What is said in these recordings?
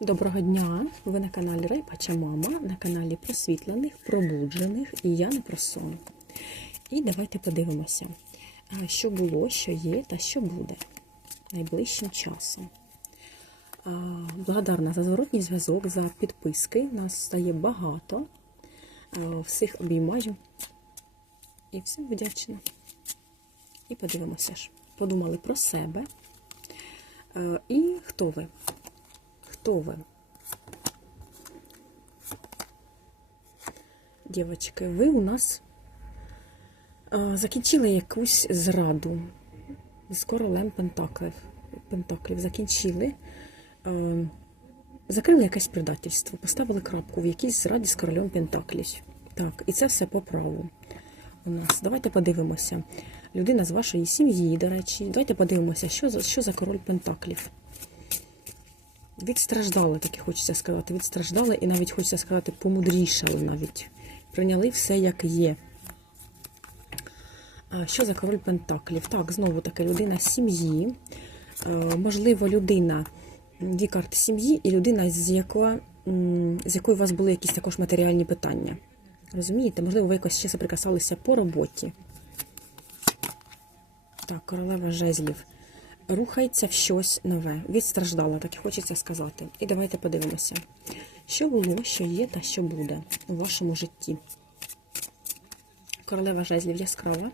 Доброго дня! Ви на каналі Райпача Мама, на каналі просвітлених, пробуджених і я не про сон. І давайте подивимося, що було, що є та що буде найближчим часом. Благодарна за зворотній зв'язок, за підписки. Нас стає багато. Всіх обіймаю. І всім вдячна. І подивимося ж. Подумали про себе. І хто ви? Хто ви? Дівчатки, ви у нас закінчили якусь зраду з королем Пентаклів. Пентаклів закінчили, закрили якесь предательство, поставили крапку в якійсь зраді з королем Пентаклів. Так, і це все по праву у нас. Давайте подивимося. Людина з вашої сім'ї, до речі. Давайте подивимося, що за, що за король Пентаклів. Відстраждали, таке хочеться сказати. Відстраждали і навіть хочеться сказати, помудрішали навіть. Прийняли все, як є. А Що за король Пентаклів? Так, знову таки, людина сім'ї. Можливо, людина, дві карти сім'ї, і людина, з якої, з якою у вас були якісь також матеріальні питання. Розумієте? Можливо, ви якось ще соприкасалися по роботі. Так, королева жезлів рухається в щось нове. Відстраждала, так і хочеться сказати. І давайте подивимося, що було, що є та що буде у вашому житті. Королева жезлів яскрава,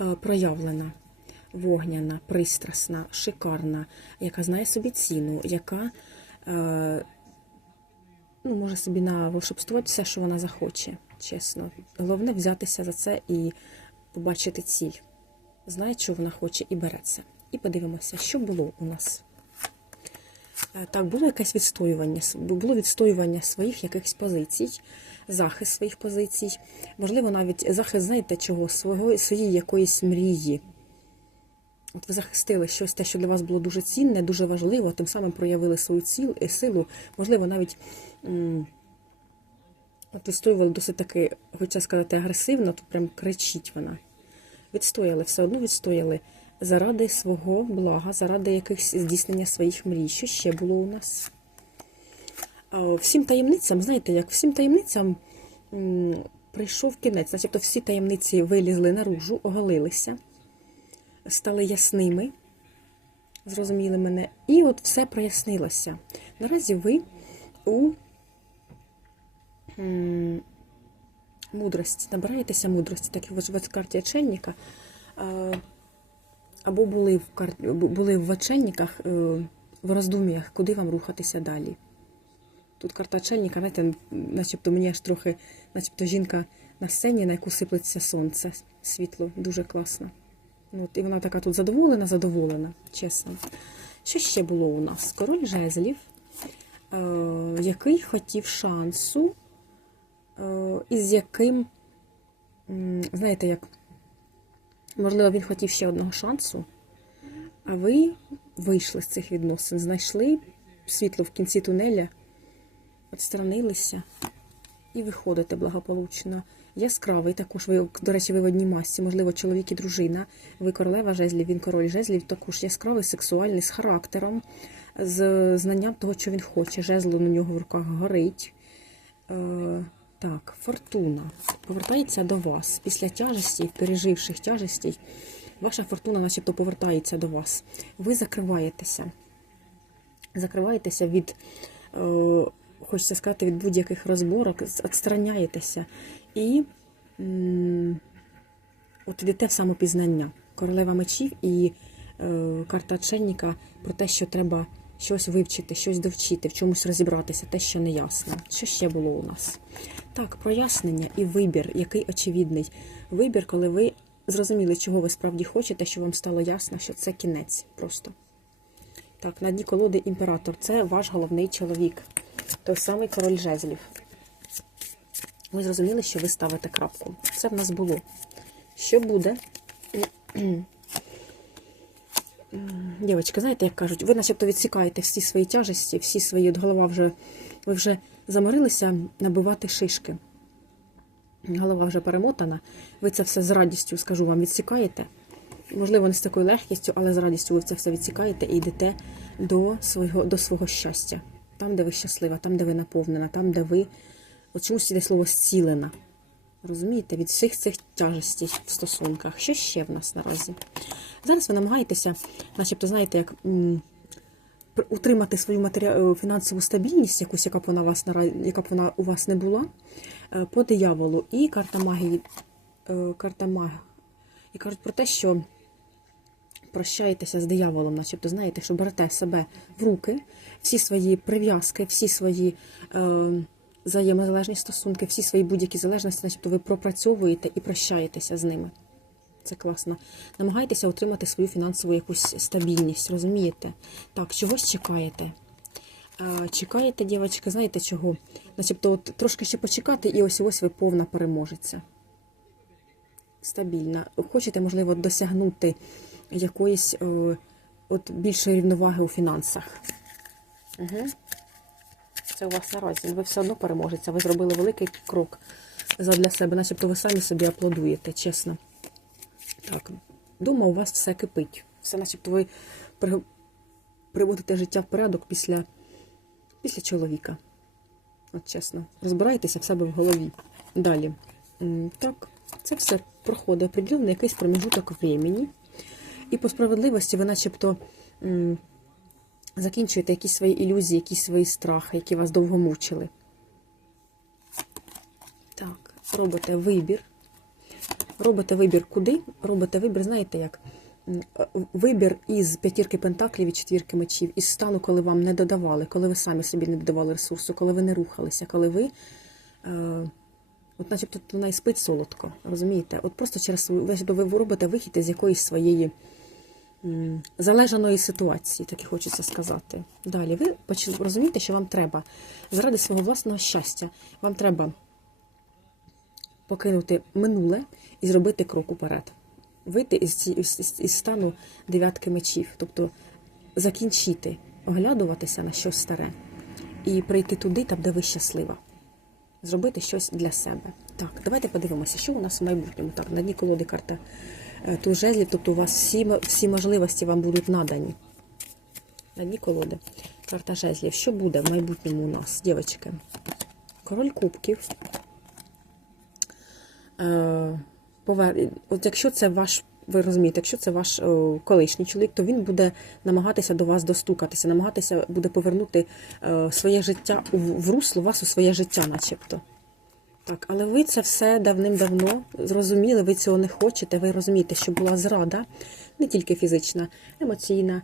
е, проявлена, вогняна, пристрасна, шикарна, яка знає собі ціну, яка е, ну, може собі на волшебство все, що вона захоче, чесно. Головне взятися за це і побачити ціль. Знає, що вона хоче, і бере це. І подивимося, що було у нас. Е, Так, було якесь відстоювання, було відстоювання своїх якихось позицій, захист своїх позицій, можливо, навіть захист, знаєте, чого, свого, своєї якоїсь мрії. От ви захистили щось, те, що для вас було дуже цінне, дуже важливо, тим самим проявили свою ціл, е, силу, можливо, навіть от відстоювали досить таки, хочеться сказати, агресивно, то прям кричить вона. Відстояли, все одно відстояли заради свого блага, заради якихось здійснення своїх мрій. Що ще було у нас? Всім таємницям, знаєте, як всім таємницям прийшов кінець, начебто всі таємниці вилізли наружу, оголилися, стали ясними, зрозуміли мене, і от все прояснилося. Наразі ви у мудрості, набираєтеся мудрості, так як в карті очельника, а, або були в кар... були в очельниках е, в роздум'ях, куди вам рухатися далі. Тут карта очельника, знаєте, начебто мені аж трохи, начебто жінка на сцені, на яку сиплеться сонце, світло, дуже класно. От, і вона така тут задоволена, задоволена, чесно. Що ще було у нас? Король жезлів, е, який хотів шансу, е, і з яким, знаєте, як, можливо, він хотів ще одного шансу, а ви вийшли з цих відносин, знайшли світло в кінці тунеля, відстранилися і виходите благополучно. Яскравий також, ви, до речі, ви в одній масці, можливо, чоловік і дружина. Ви королева жезлів, він король жезлів, також яскравий, сексуальний, з характером, з знанням того, що він хоче. Жезло на нього в руках горить. Так, фортуна повертається до вас після тяжесті, переживших тяжестей. Ваша фортуна, начебто, повертається до вас. Ви закриваєтеся. Закриваєтеся від, е, хочеться сказати, від будь-яких розборок, відстраняєтеся. І от йдете в самопізнання. Королева мечів і е, карта Отшельника про те, що треба щось вивчити, щось довчити, в чомусь розібратися, те, що не ясно. Що ще було у нас? Так, прояснення і вибір, який очевидний. Вибір, коли ви зрозуміли, чого ви справді хочете, що вам стало ясно, що це кінець просто. Так, на дні колоди імператор. Це ваш головний чоловік, той самий король жезлів. Ви зрозуміли, що ви ставите крапку. Це в нас було. Що буде? Дівчатка, знаєте, як кажуть, ви начебто відсікаєте всі свої тяжесті, всі свої от голова вже, ви вже заморилися набивати шишки. Голова вже перемотана. Ви це все з радістю, скажу вам, відсікаєте. Можливо, не з такою легкістю, але з радістю ви це все відсікаєте і йдете до свого, до свого щастя. там, де ви щаслива, там, де ви наповнена, там, де ви от чомусь іде слово зцілена. Розумієте, від всіх цих тяжестей в стосунках. Що ще в нас наразі? Зараз ви намагаєтеся, начебто, знаєте, як утримати свою матеріа... е, фінансову стабільність, якусь, яка б вона у вас яка б вона у вас не була, е, по дияволу. І карта магії, е, карта магії. І кажуть про те, що прощаєтеся з дияволом, начебто, знаєте, що берете себе в руки, всі свої прив'язки, всі свої е, взаємозалежні стосунки, всі свої будь-які залежності, начебто ви пропрацьовуєте і прощаєтеся з ними. Це класно. Намагайтеся отримати свою фінансову якусь стабільність, розумієте? Так, чогось чекаєте. Чекаєте, дівчатки, знаєте чого? Начебто, от трошки ще почекати, і ось ось ви повна переможеця. Стабільна. Хочете, можливо, досягнути якоїсь е, от більшої рівноваги у фінансах. Угу. Це у вас наразі. Ви все одно переможеться. Ви зробили великий крок для себе, начебто ви самі собі аплодуєте, чесно. Так, дома у вас все кипить. Все, начебто, ви при- приводите життя в порядок після, після чоловіка. От чесно. Розбираєтеся в себе в голові. Далі. Так, це все проходить определений якийсь проміжуток времени. І по справедливості ви начебто закінчуєте якісь свої ілюзії, якісь свої страхи, які вас довго мучили. Так, робите вибір. Робите вибір куди? Робите вибір, знаєте як? Е, Вибір із п'ятірки пентаклів і четвірки мечів, із стану, коли вам не додавали, коли ви самі собі не додавали ресурсу, коли ви не рухалися, коли ви. Е, От начебто вона і спить солодко, розумієте? От просто через ви робите вихід із якоїсь своєї м, залежаної ситуації, так і хочеться сказати. Далі ви розумієте, що вам треба заради свого власного щастя, вам треба покинути минуле і зробити крок уперед. Вийти із, із, із- стану дев'ятки мечів, тобто закінчити, оглядуватися на щось старе і прийти туди, там, де ви щаслива зробити щось для себе. Так, давайте подивимося, що у нас в майбутньому. Так, на дні колоди карта е, туз жезлів, тобто у вас всі, всі можливості вам будуть надані. На дні колоди. Карта жезлів. Що буде в майбутньому у нас, дівчатки? Король кубків. Е. От якщо це ваш, ви розумієте, якщо це ваш е, колишній чоловік, то він буде намагатися до вас достукатися, намагатися буде повернути е, своє життя в русло вас у своє життя, начебто. Так, але ви це все давним-давно зрозуміли, ви цього не хочете. Ви розумієте, що була зрада, не тільки фізична, емоційна,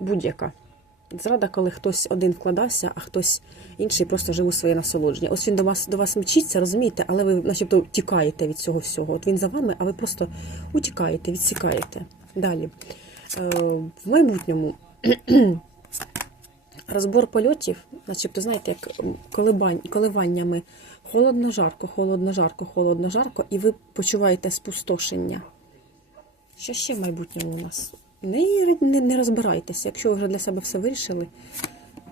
будь-яка. Зрада, коли хтось один вкладався, а хтось інший просто жив у своє насолодження. Ось він до вас до вас мчиться, розумієте, але ви, начебто, тікаєте від цього всього. От він за вами, а ви просто утікаєте, відсікаєте. Далі. Е, в майбутньому розбор польотів, начебто, знаєте, як колебань, коливаннями холодно-жарко, холодно-жарко, холодно-жарко, і ви почуваєте спустошення. Що ще в майбутньому у нас? Не, не, не розбирайтеся. Якщо ви вже для себе все вирішили,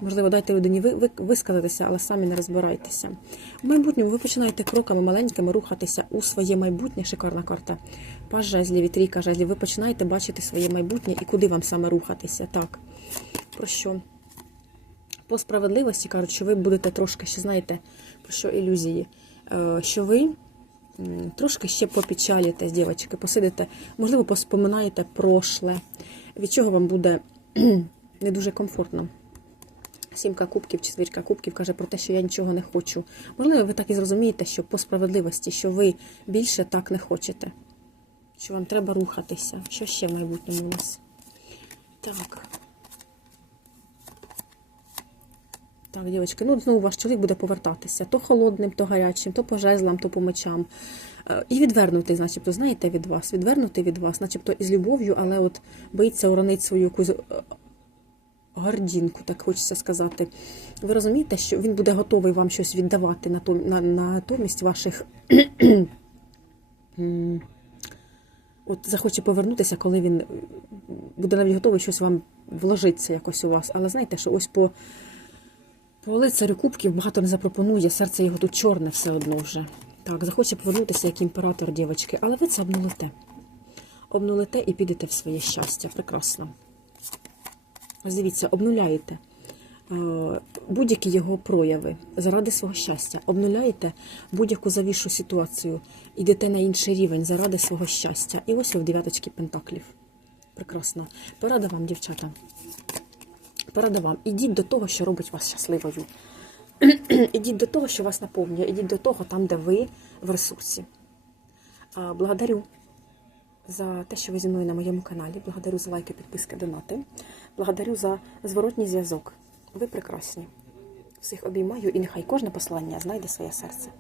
можливо, дайте людині ви, ви, висказатися, але самі не розбирайтеся. В майбутньому ви починаєте кроками маленькими рухатися у своє майбутнє. Шикарна карта. Паж жезлів і трійка жезлів. Ви починаєте бачити своє майбутнє і куди вам саме рухатися. Так. Про що? По справедливості кажуть, що ви будете трошки ще, знаєте, про що ілюзії, Е, що ви трошки ще попечалітесь, дівчатки, посидите, можливо, поспоминаєте прошле, від чого вам буде не дуже комфортно. Сімка кубків, четвірка кубків каже про те, що я нічого не хочу. Можливо, ви так і зрозумієте, що по справедливості, що ви більше так не хочете, що вам треба рухатися. Що ще в майбутньому у нас? Так. Так, дівчатки, ну знову ваш чоловік буде повертатися то холодним, то гарячим, то по жезлам, то по мечам. Е, І відвернути, начебто, знаєте, від вас, відвернути від вас, начебто із любов'ю, але от боїться уронити свою якусь е, гордінку, так хочеться сказати. Ви розумієте, що він буде готовий вам щось віддавати на, то, на, натомість ваших. От захоче повернутися, коли він буде навіть готовий щось вам вложитися якось у вас. Але знаєте, що ось по по лицарю кубків багато не запропонує, серце його тут чорне все одно вже. Так, захоче повернутися як імператор дівчатки, але ви це обнулите. Обнулите і підете в своє щастя. Прекрасно. Дивіться, обнуляєте. е, будь-які його прояви заради свого щастя. Обнуляєте будь-яку завішу ситуацію, йдете на інший рівень заради свого щастя. І ось ви в дев'яточці пентаклів. Прекрасно. Порада вам, дівчата. Порада вам. Ідіть до того, що робить вас щасливою. Ідіть до того, що вас наповнює. Ідіть до того, там, де ви в ресурсі. Благодарю за те, що ви зі мною на моєму каналі. Благодарю за лайки, підписки, донати. Благодарю за зворотній зв'язок. Ви прекрасні. Всіх обіймаю і нехай кожне послання знайде своє серце.